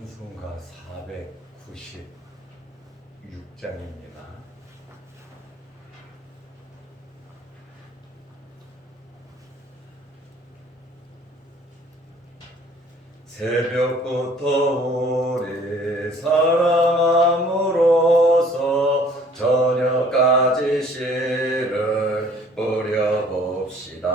찬송가 496장입니다. 새벽부터 우리 사랑함으로써 저녁까지 씨를 뿌려봅시다.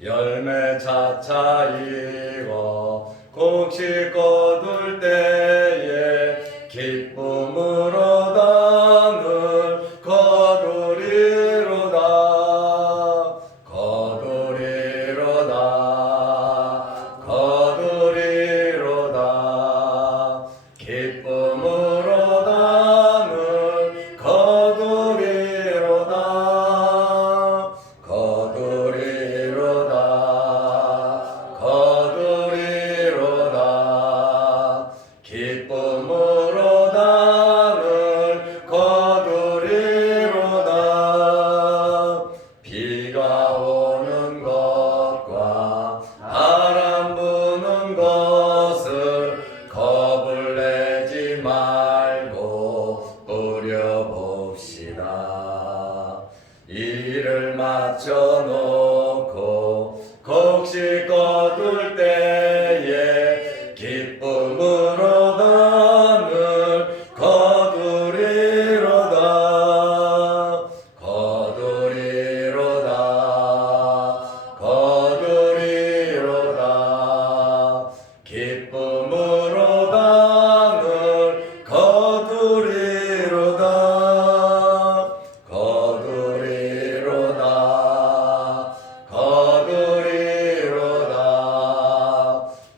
열매 차차 익어 곡식 거둘 때에 기쁨으로 담을 거두리로다. 기쁨으로 담을 거두리로다. 기쁨으로 담을 거두리로다. 비가 오는 것과 바람 부는 것을 겁을 내지 말고 뿌려봅시다. 일을 마쳐놓고 곡식 거둘 때에 기쁨으로 담을 거두리로다. 기쁨으로 담을 거두리로다.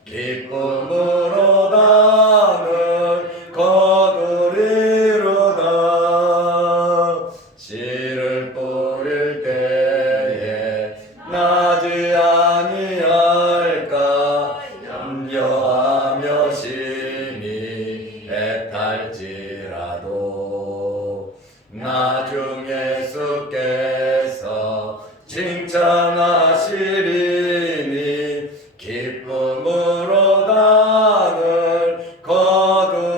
기쁨으로 담을 거두리로다. 씨를 뿌릴 때에 나지 아니할까 염려하며 심히 애탈지라도 나중에 예수께서 칭찬하시리니 기쁨으로 담을 거두리로다.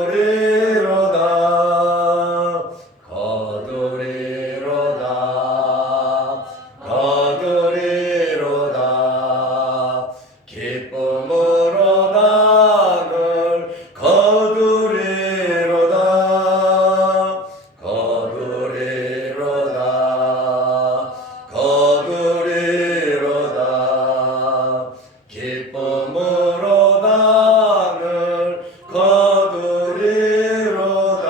기쁨으로 담을 거두리로다. 기쁨으로 담을 거두리로다.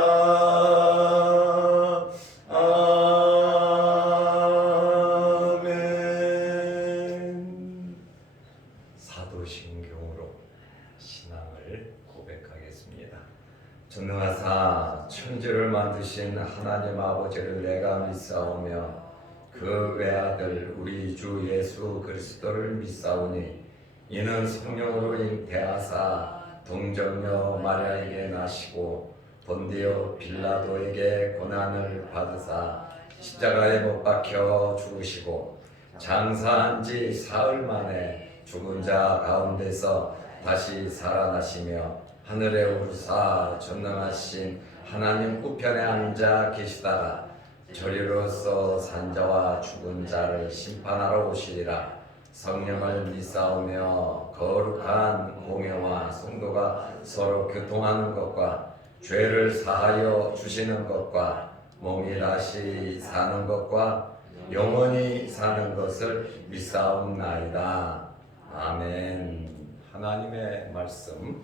아멘. 사도신경으로 신앙을 고백하겠습니다. 전능하사 천지를 만드신 하나님 아버지를 내가 믿사오며 그 외아들 우리 주 예수 그리스도를 믿사오니 이는 성령으로 잉태하사 동정녀 마리아에게 나시고 본디오 빌라도에게 고난을 받으사 십자가에 못 박혀 죽으시고 장사한 지 사흘 만에 죽은 자 가운데서 다시 살아나시며 하늘에 오르사 전능하신 하나님 우편에 앉아 계시다가 저리로서 산자와 죽은 자를 심판하러 오시리라. 성령을 믿사오며 거룩한 공회와 성도가 서로 교통하는 것과 죄를 사하여 주시는 것과 몸이 다시 사는 것과 영원히 사는 것을 믿사옵나이다. 아멘. 하나님의 말씀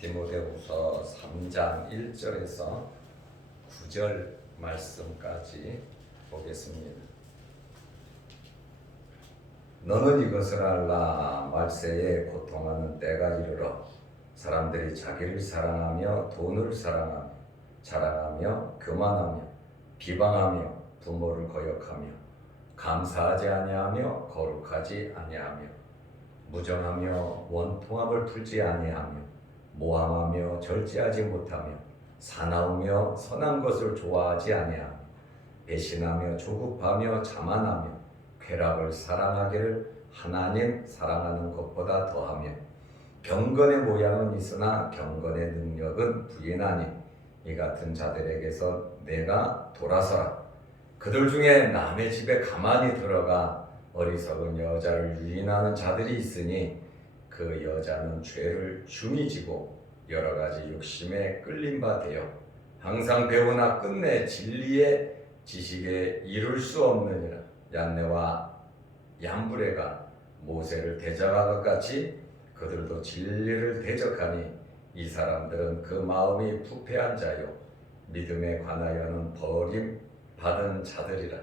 디모데후서 3장 1절에서 9절 말씀까지 보겠습니다. 너는 이것을 알라. 말세에 고통하는 때가 이르러 사람들이 자기를 사랑하며 돈을 사랑하며 자랑하며 교만하며 비방하며 부모를 거역하며 감사하지 아니하며 거룩하지 아니하며 무정하며 원통함을 풀지 아니하며 모함하며 절제하지 못하며 사나우며 선한 것을 좋아하지 아니하며 배신하며 조급하며 자만하며 쾌락을 사랑하기를 하나님 사랑하는 것보다 더하며 경건의 모양은 있으나 경건의 능력은 부인하니 이 같은 자들에게서 내가 돌아서라. 그들 중에 남의 집에 가만히 들어가 어리석은 여자를 유인하는 자들이 있으니 그 여자는 죄를 중히 지고 여러 가지 욕심에 끌린 바 되어 항상 배우나 끝내 진리의 지식에 이룰 수 없느니라. 얀네와 얀브레가 모세를 대적한 것 같이 그들도 진리를 대적하니 이 사람들은 그 마음이 부패한 자요 믿음에 관하여는 버림 받은 자들이라.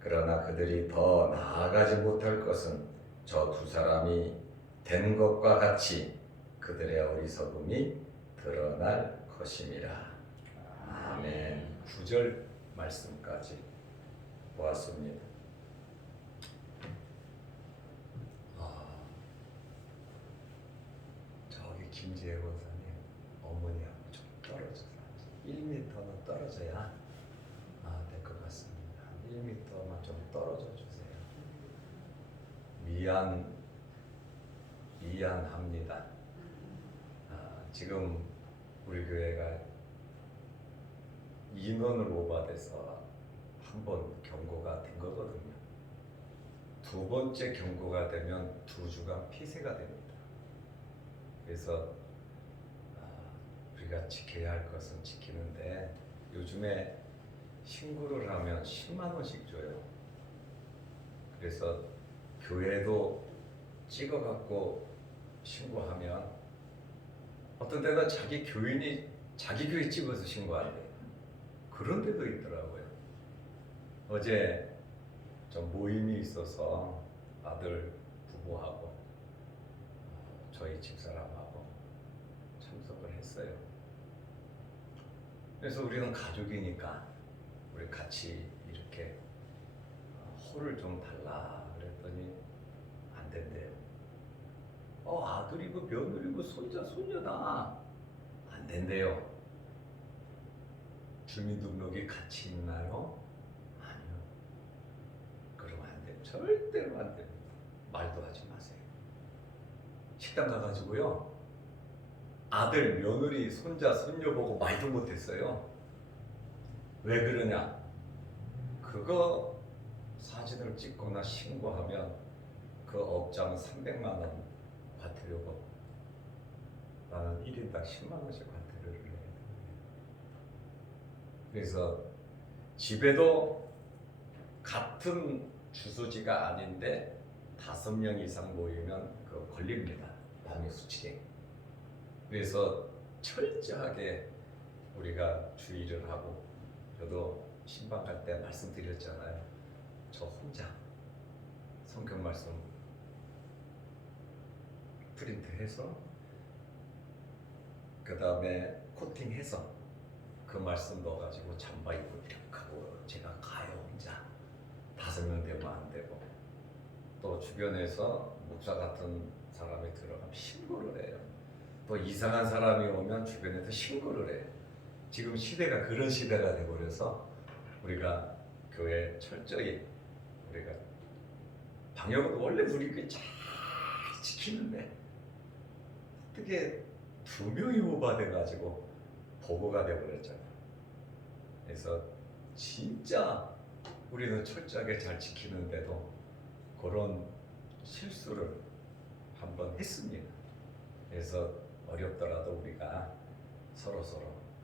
그러나 그들이 더 나아가지 못할 것은 저 두 사람이 된 것과 같이 그들의 어리석음이 드러날 것임이라. 아멘. 9절 말씀까지 보았습니다. 저기 김지혜 권사님 어머니하고 좀 떨어져서 1m는 떨어져야 될 것 같습니다. 1m만 좀 떨어져 주세요. 미안합니다. 지금 우리 교회가 인원을 오버돼서 한 번 경고가 된 거거든요. 두 번째 경고가 되면 2주간 폐쇄가 됩니다. 그래서 우리가 지켜야 할 것은 지키는데 요즘에 신고를 하면 10만 원씩 줘요. 그래서 교회도 찍어갖고 신고하면 어떤 때는 자기 교인이 자기 교회 찍어서 신고한대요. 그런 데도 있더라고요. 어제 좀 모임이 있어서 아들 부부하고 저희 집사람하고 참석을 했어요. 그래서 우리는 가족이니까 우리 같이 이렇게 홀을 좀 달라 그랬더니 안 된대요. 아들이고 며느리고 손자 손녀다 안 된대요. 주민등록이 같이 있나요? 아니요. 그러면 안 돼요. 절대로 안 됩니다. 말도 하지 마세요. 식당 가가지고요 아들, 며느리, 손자, 손녀 보고 말도 못했어요. 왜 그러냐? 그거 사진을 찍거나 신고하면 그 업장 300만 원 과태료고 나는 1인당 10만 원씩 과태료를 내야 됩니다. 그래서 집에도 같은 주소지가 아닌데 5명 이상 모이면 그거 걸립니다. 방해수칙에. 그래서 철저하게 우리가 주의를 하고 저도 신방 갈 때 말씀드렸잖아요. 저 혼자 성경 말씀 프린트해서 그 다음에 코팅해서 그 말씀 넣어가지고 잠바 입고 이렇게 하고 제가 가요. 혼자 5명 되면 안 되고 또 주변에서 목사 같은 사람이 들어가면 신고를 해요. 또 이상한 사람이 오면 주변에서 신고를 해요. 지금 시대가 그런 시대가 돼버려서 우리가 교회 철저히 우리가 방역은 원래 우리 잘 지키는데 어떻게 2명이 오버돼가지고 보고가 돼버렸잖아요. 그래서 진짜 우리는 철저하게 잘 지키는데도 그런 실수를 한번 했습니다. 그래서 어렵더라도 우리가 서로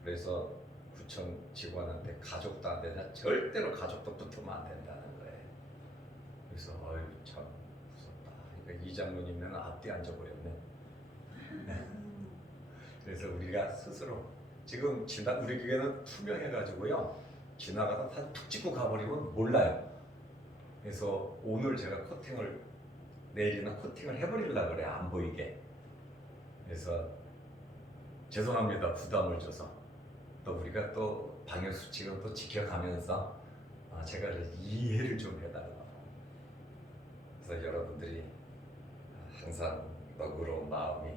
그래서 구청 직원한테 가족도 안 된다. 절대로 가족도 붙으면 안 된다는 거예요. 그래서 참 무섭다. 그러니까 이 장로님은 앞뒤 앉아버렸네. 그래서 우리가 스스로 지금 우리 교회는 투명해가지고요. 지나가다 다 툭 찍고 가버리면 몰라요. 그래서 오늘 제가 내일이나 코팅을 해버리려고 그래. 안 보이게. 그래서 죄송합니다. 부담을 줘서. 또 우리가 또 방역수칙을 또 지켜가면서 제가 이해를 좀 해달라고. 그래서 여러분들이 항상 너그러운 마음이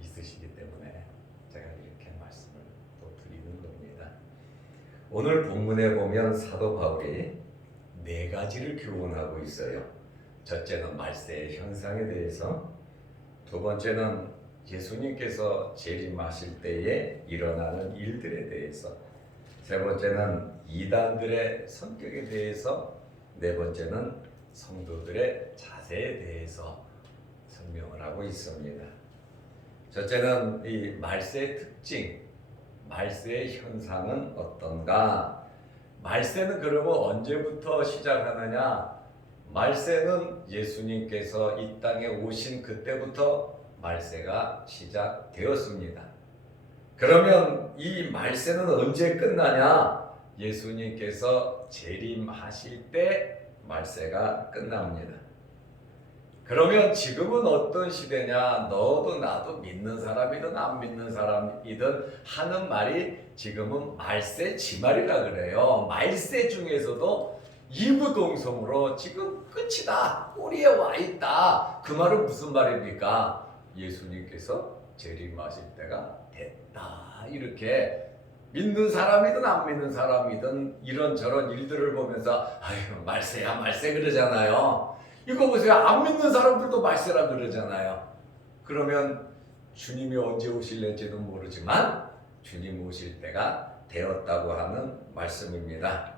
있으시기 때문에 제가 이렇게 말씀을 또 드리는 겁니다. 오늘 본문에 보면 사도 바울이 4가지를 교훈하고 있어요. 첫째는 말세의 현상에 대해서, 두 번째는 예수님께서 재림하실 때에 일어나는 일들에 대해서, 세 번째는 이단들의 성격에 대해서, 네 번째는 성도들의 자세에 대해서 설명을 하고 있습니다. 첫째는 이 말세의 특징, 말세의 현상은 어떤가? 말세는 그러면 언제부터 시작하느냐? 말세는 예수님께서 이 땅에 오신 그때부터 말세가 시작되었습니다. 그러면 이 말세는 언제 끝나냐? 예수님께서 재림하실 때 말세가 끝납니다. 그러면 지금은 어떤 시대냐? 너도 나도 믿는 사람이든 안 믿는 사람이든 하는 말이 지금은 말세 지말이라 그래요. 말세 중에서도 이부동성으로 지금 끝이다, 꼬리에 와 있다. 그 말은 무슨 말입니까? 예수님께서 재림하실 때가 됐다. 이렇게 믿는 사람이든 안 믿는 사람이든 이런저런 일들을 보면서 아유 말세야 말세 그러잖아요. 이거 보세요. 안 믿는 사람들도 말세라 그러잖아요. 그러면 주님이 언제 오실는지는 모르지만 주님 오실 때가 되었다고 하는 말씀입니다.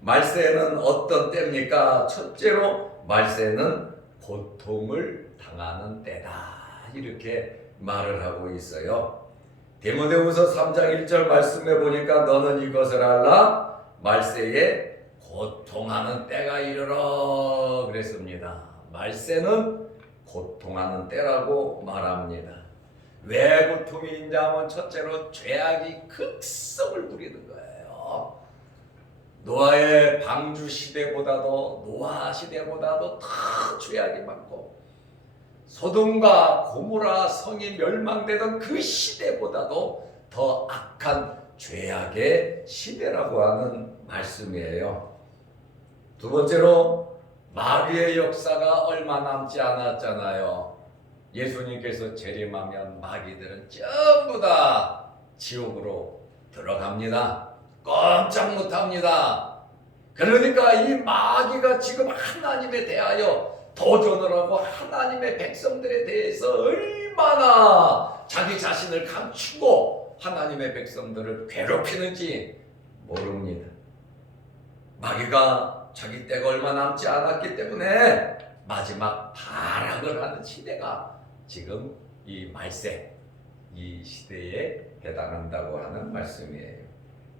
말세는 어떤 때입니까? 첫째로 말세는 고통을 당하는 때다. 이렇게 말을 하고 있어요. 디모데후서 3장 1절 말씀해 보니까 너는 이것을 알라. 말세에 고통하는 때가 이르러 그랬습니다. 말세는 고통하는 때라고 말합니다. 왜 고통이 있냐면 첫째로 죄악이 극성을 부리는 거예요. 노아의 방주 시대보다도 노아 시대보다도 더 죄악이 많고 소돔과 고모라 성이 멸망되던 그 시대보다도 더 악한 죄악의 시대라고 하는 말씀이에요. 두 번째로 마귀의 역사가 얼마 남지 않았잖아요. 예수님께서 재림하면 마귀들은 전부 다 지옥으로 들어갑니다. 꼼짝 못합니다. 그러니까 이 마귀가 지금 하나님에 대하여 도전을 하고 하나님의 백성들에 대해서 얼마나 자기 자신을 감추고 하나님의 백성들을 괴롭히는지 모릅니다. 마귀가 자기 때가 얼마 남지 않았기 때문에 마지막 타락을 하는 시대가 지금 이 말세, 이 시대에 해당한다고 하는 말씀이에요.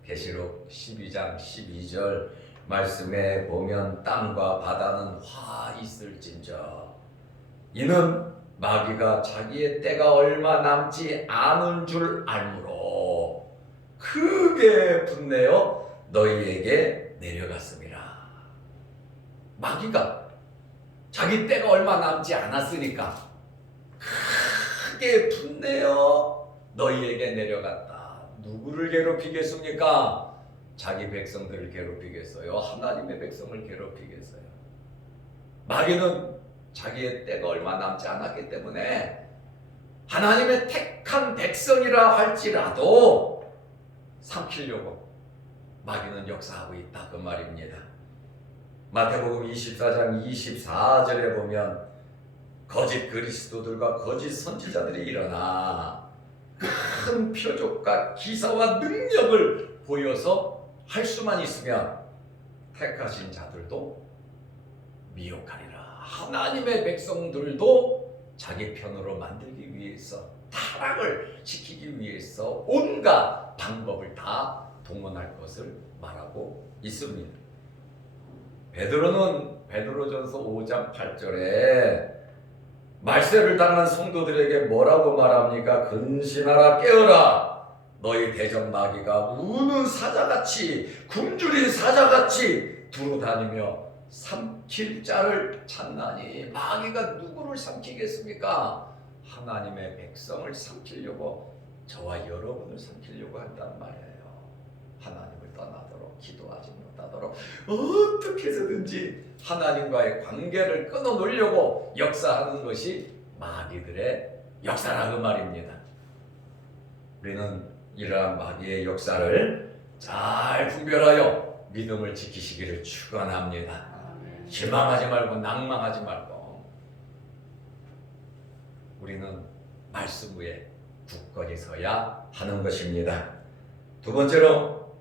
계시록 12장 12절 말씀에 보면 땅과 바다는 화 있을진저 이는 마귀가 자기의 때가 얼마 남지 않은 줄 알므로 크게 분내어 너희에게 내려갔습니다. 마귀가 자기 때가 얼마 남지 않았으니까 크게 분내어 너희에게 내려갔다. 누구를 괴롭히겠습니까? 자기 백성들을 괴롭히겠어요? 하나님의 백성을 괴롭히겠어요? 마귀는 자기의 때가 얼마 남지 않았기 때문에 하나님의 택한 백성이라 할지라도 삼키려고 마귀는 역사하고 있다 그 말입니다. 마태복음 24장 24절에 보면 거짓 그리스도들과 거짓 선지자들이 일어나 큰 표적과 기사와 능력을 보여서 할 수만 있으면 택하신 자들도 미혹하리라. 하나님의 백성들도 자기 편으로 만들기 위해서 타락을 시키기 위해서 온갖 방법을 다 동원할 것을 말하고 있습니다. 베드로는 베드로전서 5장 8절에 말세를 당한 성도들에게 뭐라고 말합니까? 근신하라 깨어라. 너희 대적 마귀가 우는 사자같이 굶주린 사자같이 두루다니며 삼킬 자를 찾나니. 마귀가 누구를 삼키겠습니까? 하나님의 백성을 삼키려고, 저와 여러분을 삼키려고 한단 말이에요. 하나님을 떠나도록, 기도하지 못하도록 어떻게 해서든지 하나님과의 관계를 끊어놓으려고 역사하는 것이 마귀들의 역사라 그 말입니다. 우리는 이러한 마귀의 역사를 잘 분별하여 믿음을 지키시기를 축원합니다. 실망하지 말고 낭망하지 말고 우리는 말씀 위에 굳건히 서야 하는 것입니다. 두 번째로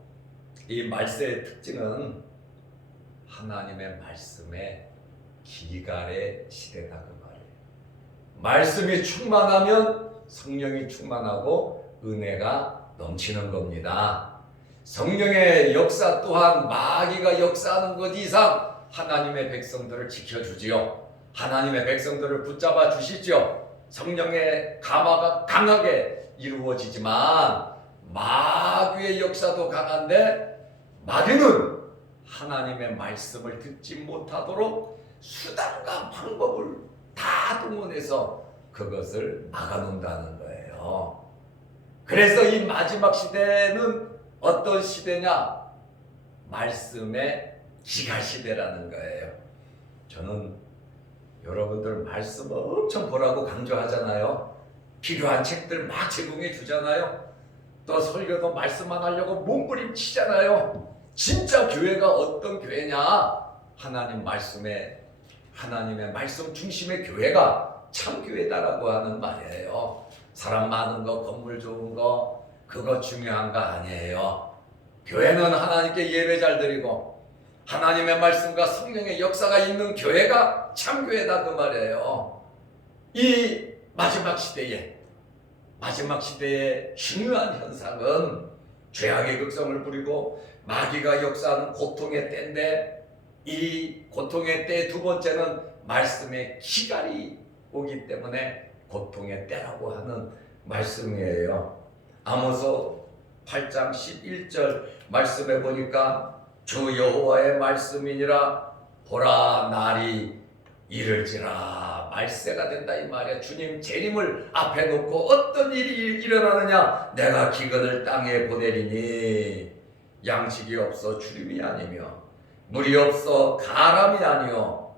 이 말세의 특징은 하나님의 말씀의 기갈의 시대다 그 말이에요. 말씀이 충만하면 성령이 충만하고 은혜가 넘치는 겁니다. 성령의 역사 또한 마귀가 역사하는 것 이상 하나님의 백성들을 지켜주지요. 하나님의 백성들을 붙잡아 주시죠. 성령의 감화가 강하게 이루어지지만 마귀의 역사도 강한데 마귀는 하나님의 말씀을 듣지 못하도록 수단과 방법을 다 동원해서 그것을 막아놓는다는 거예요. 그래서 이 마지막 시대는 어떤 시대냐? 말씀의 기갈 시대라는 거예요. 저는 여러분들 말씀 엄청 보라고 강조하잖아요. 필요한 책들 막 제공해 주잖아요. 또 설교도 말씀만 하려고 몸부림치잖아요. 진짜 교회가 어떤 교회냐? 하나님의 말씀 중심의 교회가 참교회다라고 하는 말이에요. 사람 많은 거, 건물 좋은 거, 그거 중요한 거 아니에요. 교회는 하나님께 예배 잘 드리고 하나님의 말씀과 성령의 역사가 있는 교회가 참교회다 그 말이에요. 이 마지막 시대의 중요한 현상은 죄악의 극성을 부리고 마귀가 역사하는 고통의 때인데, 이 고통의 때 두 번째는 말씀의 기갈이 오기 때문에 고통의 때라고 하는 말씀이에요. 아모스 8장 11절 말씀해 보니까 주 여호와의 말씀이니라 보라 날이 이를지라. 말세가 된다 이 말이야. 주님 재림을 앞에 놓고 어떤 일이 일어나느냐? 내가 기근을 땅에 보내리니 양식이 없어 주림이 아니며 물이 없어 가람이 아니요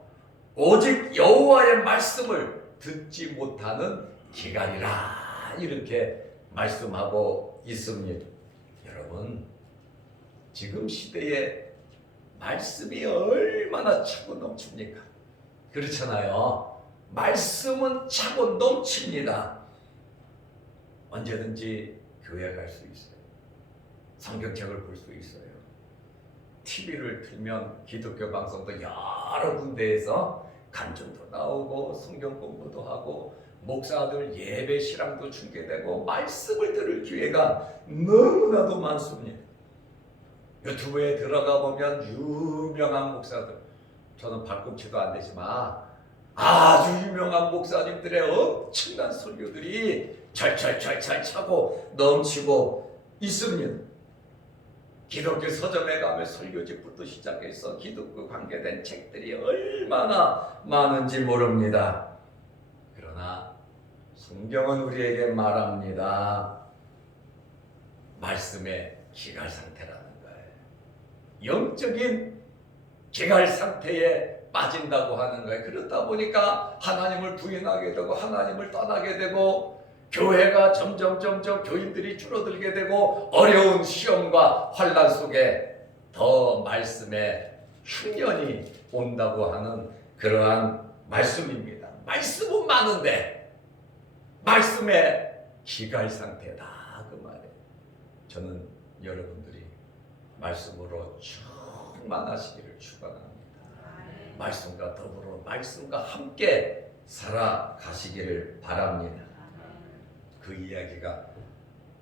오직 여호와의 말씀을 듣지 못하는 기갈이라. 이렇게 말씀하고 있습니다. 여러분, 지금 시대에 말씀이 얼마나 차고 넘칩니까? 그렇잖아요. 말씀은 차고 넘칩니다. 언제든지 교회 갈 수 있어요. 성경책을 볼 수 있어요. TV를 틀면 기독교 방송도 여러 군데에서 간증도 나오고 성경 공부도 하고 목사들 예배 실황도 중계되고 말씀을 들을 기회가 너무나도 많습니다. 유튜브에 들어가 보면 유명한 목사들, 저는 발꿈치도 안 되지만 아주 유명한 목사님들의 엄청난 설교들이 철철철철 차고 넘치고 있습니다. 기독교 서점에 가면 설교집부터 시작해서 기독교 관계된 책들이 얼마나 많은지 모릅니다. 그러나 성경은 우리에게 말합니다. 말씀의 기갈 상태라는 거예요. 영적인 기갈 상태에 빠진다고 하는 거예요. 그러다 보니까 하나님을 부인하게 되고 하나님을 떠나게 되고 교회가 점점 교인들이 줄어들게 되고 어려운 시험과 환난 속에 더 말씀에 흉년이 온다고 하는 그러한 말씀입니다. 말씀은 많은데 말씀의 기갈 상태다 그 말이에요. 저는 여러분들이 말씀으로 충만하시기를 축원합니다. 말씀과 더불어 말씀과 함께 살아가시기를 바랍니다. 그 이야기가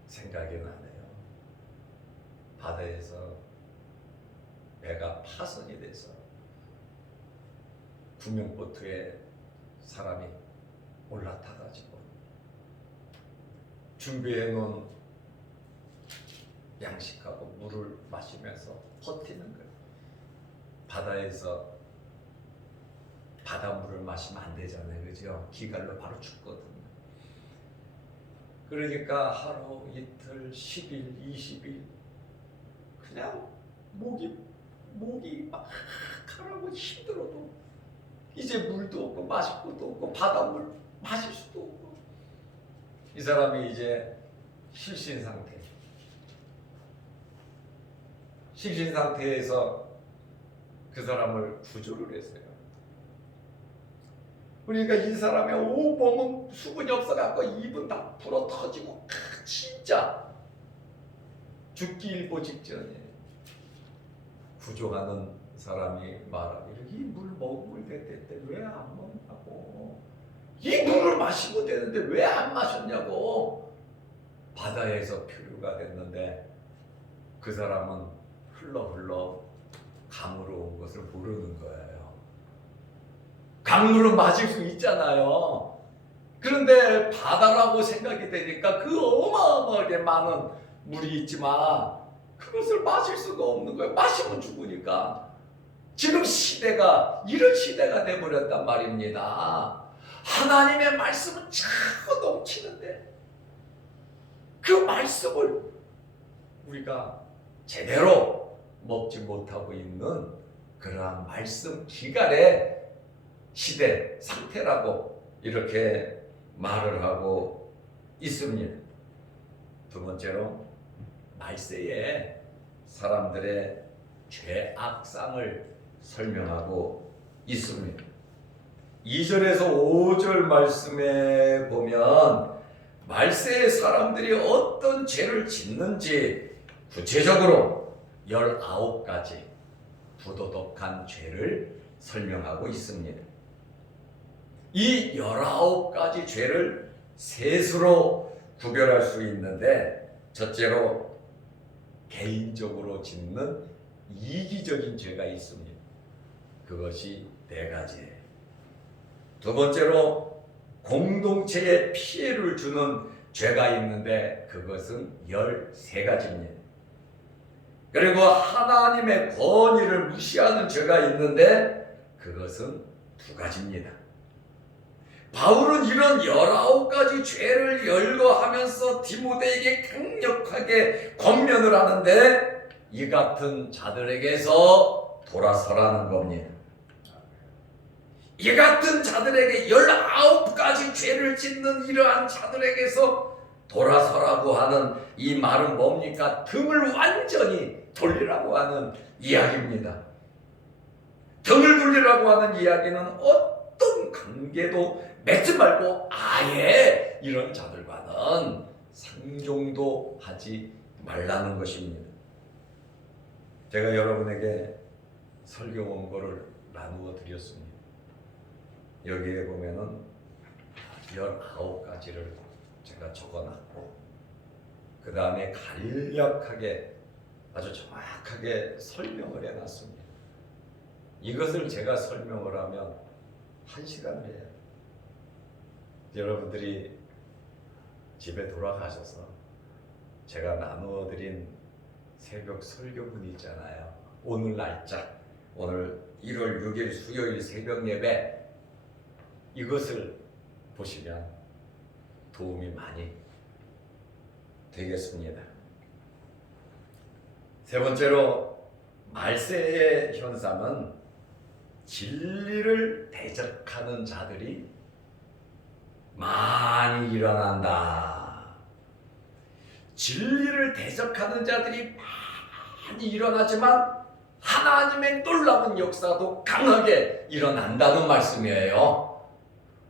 생각이 나네요. 바다에서 배가 파손이 돼서 구명보트에 사람이 올라타가지고 준비해 놓은 양식하고 물을 마시면서 버티는 거예요. 바다에서 바닷물을 마시면 안 되잖아요. 그죠? 기갈로 바로 죽거든요. 그러니까 하루, 이틀, 10일, 20일 그냥 목이 막 가라고 힘들어도 이제 물도 없고 마실 것도 없고 바닷물 마실 수도 없고 이 사람이 이제 실신 상태에서 그 사람을 구조를 했어요. 그러니까 이 사람의 온몸은 수분이 없어갖고 입은 다 불어 터지고 진짜 죽기 일보 직전에 구조하는 사람이 말하기를 이 물 먹을 때 왜 안 먹냐고, 이 물을 마시면 되는데 왜 안 마셨냐고. 바다에서 표류가 됐는데 그 사람은 흘러 강으로 온 것을 모르는 거예요. 강물은 마실 수 있잖아요. 그런데 바다라고 생각이 되니까 그 어마어마하게 많은 물이 있지만 그것을 마실 수가 없는 거예요. 마시면 죽으니까. 지금 시대가 이런 시대가 돼버렸단 말입니다. 하나님의 말씀은 자꾸 넘치는데 그 말씀을 우리가 제대로 먹지 못하고 있는 그러한 말씀 기갈의 시대 상태라고 이렇게 말을 하고 있습니다. 두 번째로 말세에 사람들의 죄악상을 설명하고 있습니다. 2절에서 5절 말씀에 보면 말세의 사람들이 어떤 죄를 짓는지 구체적으로 19가지 부도덕한 죄를 설명하고 있습니다. 이 19가지 죄를 셋으로 구별할 수 있는데, 첫째로 개인적으로 짓는 이기적인 죄가 있습니다. 그것이 4가지예요. 두 번째로 공동체에 피해를 주는 죄가 있는데 그것은 13가지입니다. 그리고 하나님의 권위를 무시하는 죄가 있는데 그것은 2가지입니다. 바울은 이런 19가지 죄를 열거하면서 디모데에게 강력하게 권면을 하는데 이 같은 자들에게서 돌아서라는 겁니다. 이 같은 자들에게 19가지 죄를 짓는 이러한 자들에게서 돌아서라고 하는 이 말은 뭡니까? 등을 완전히 돌리라고 하는 이야기입니다. 등을 돌리라고 하는 이야기는 어떤 관계도 맺지 말고 아예 이런 자들과는 상종도 하지 말라는 것입니다. 제가 여러분에게 설교 원고를 나누어 드렸습니다. 여기에 보면은 19가지를 제가 적어놨고 그 다음에 간략하게 아주 정확하게 설명을 해놨습니다. 이것을 제가 설명을 하면 1시간을 해요. 여러분들이 집에 돌아가셔서 제가 나누어드린 새벽 설교문 있잖아요. 오늘 날짜, 오늘 1월 6일 수요일 새벽 예배, 이것을 보시면 도움이 많이 되겠습니다. 세 번째로 말세의 현상은 진리를 대적하는 자들이 많이 일어난다. 진리를 대적하는 자들이 많이 일어나지만 하나님의 놀라운 역사도 강하게 일어난다는 말씀이에요.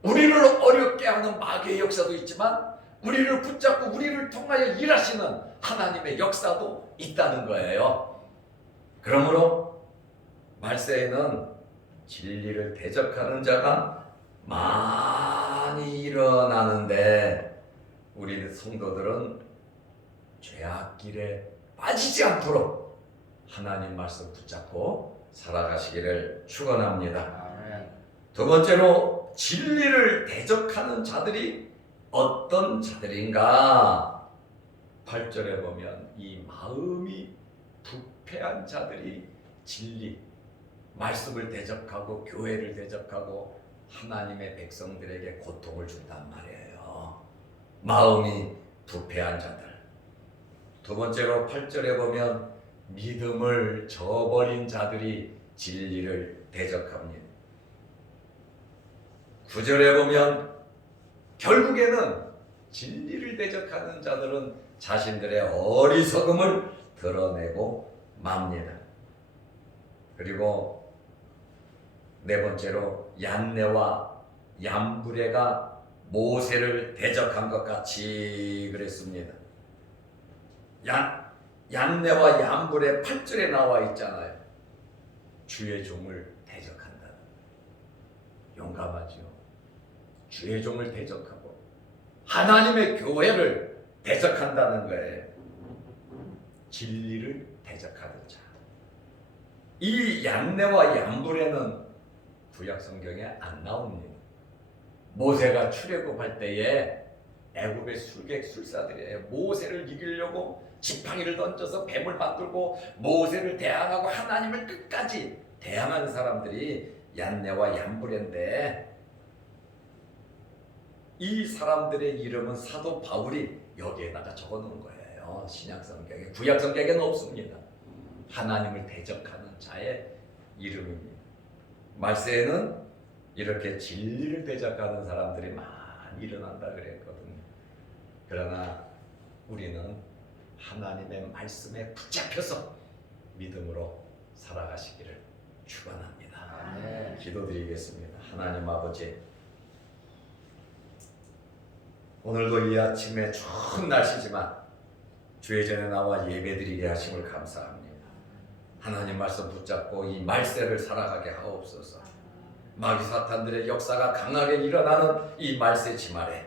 우리를 어렵게 하는 마귀의 역사도 있지만 우리를 붙잡고 우리를 통하여 일하시는 하나님의 역사도 있다는 거예요. 그러므로 말세에는 진리를 대적하는 자가 많이 일어나는데 우리 성도들은 죄악길에 빠지지 않도록 하나님 말씀 붙잡고 살아가시기를 축원합니다. 두 번째로 진리를 대적하는 자들이 어떤 자들인가? 8절에 보면 이 마음이 부패한 자들이 진리, 말씀을 대적하고 교회를 대적하고 하나님의 백성들에게 고통을 준단 말이에요. 마음이 부패한 자들. 두 번째로 8절에 보면 믿음을 저버린 자들이 진리를 대적합니다. 9절에 보면 결국에는 진리를 대적하는 자들은 자신들의 어리석음을 드러내고 맙니다. 그리고 네 번째로 얀네와 얀브레가 모세를 대적한 것 같이 그랬습니다. 얀네와 얀브레 8절에 나와 있잖아요. 주의 종을 대적한다. 용감하죠. 주의 종을 대적하고 하나님의 교회를 대적한다는 거예요. 진리를 대적하는 자. 이 얀네와 얀브레는 구약 성경에 안 나옵니다. 모세가 출애굽할 때에 애굽의 술객술사들이에요. 모세를 이기려고 지팡이를 던져서 뱀을 만들고 모세를 대항하고 하나님을 끝까지 대항하는 사람들이 얀네와 얀브레인데, 이 사람들의 이름은 사도 바울이 여기에다가 적어놓은 거예요. 신약 성경에. 구약 성경에는 없습니다. 하나님을 대적하는 자의 이름입니다. 말세에는 이렇게 진리를 대적하는 사람들이 많이 일어난다 그랬거든요. 그러나 우리는 하나님의 말씀에 붙잡혀서 믿음으로 살아가시기를 축원합니다. 기도드리겠습니다. 하나님 아버지, 오늘도 이 아침에 추운 날씨지만 주의 전에 나와 예배드리게 하심을 감사합니다. 하나님 말씀 붙잡고 이 말세를 살아가게 하옵소서. 마귀 사탄들의 역사가 강하게 일어나는 이 말세 지말에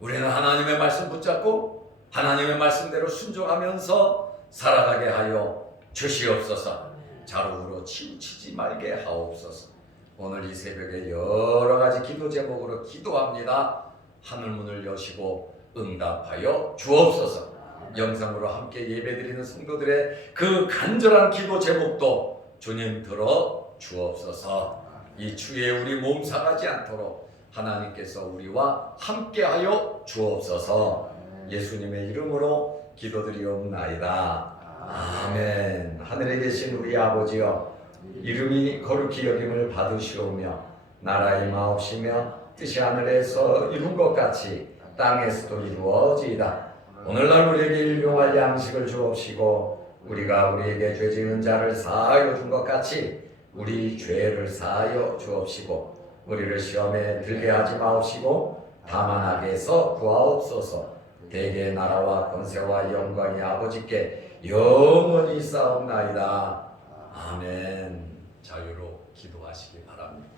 우리는 하나님의 말씀 붙잡고 하나님의 말씀대로 순종하면서 살아가게 하여 주시옵소서. 좌우로 치우치지 말게 하옵소서. 오늘 이 새벽에 여러 가지 기도 제목으로 기도합니다. 하늘문을 여시고 응답하여 주옵소서. 영상으로 함께 예배드리는 성도들의 그 간절한 기도 제목도 주님 들어 주옵소서. 이 추위에 우리 몸 상하지 않도록 하나님께서 우리와 함께하여 주옵소서. 예수님의 이름으로 기도드리옵나이다. 아멘. 하늘에 계신 우리 아버지여, 이름이 거룩히 여김을 받으시오며 나라의 마옵시며 뜻이 하늘에서 이룬 것 같이 땅에서도 이루어지이다. 오늘날 우리에게 일용할 양식을 주옵시고 우리가 우리에게 죄 지은 자를 사하여 준 것 같이 우리 죄를 사하여 주옵시고 우리를 시험에 들게 하지 마옵시고 다만 악에서 구하옵소서. 대개 나라와 권세와 영광이 아버지께 영원히 있사옵나이다. 아멘. 자유로 기도하시기 바랍니다.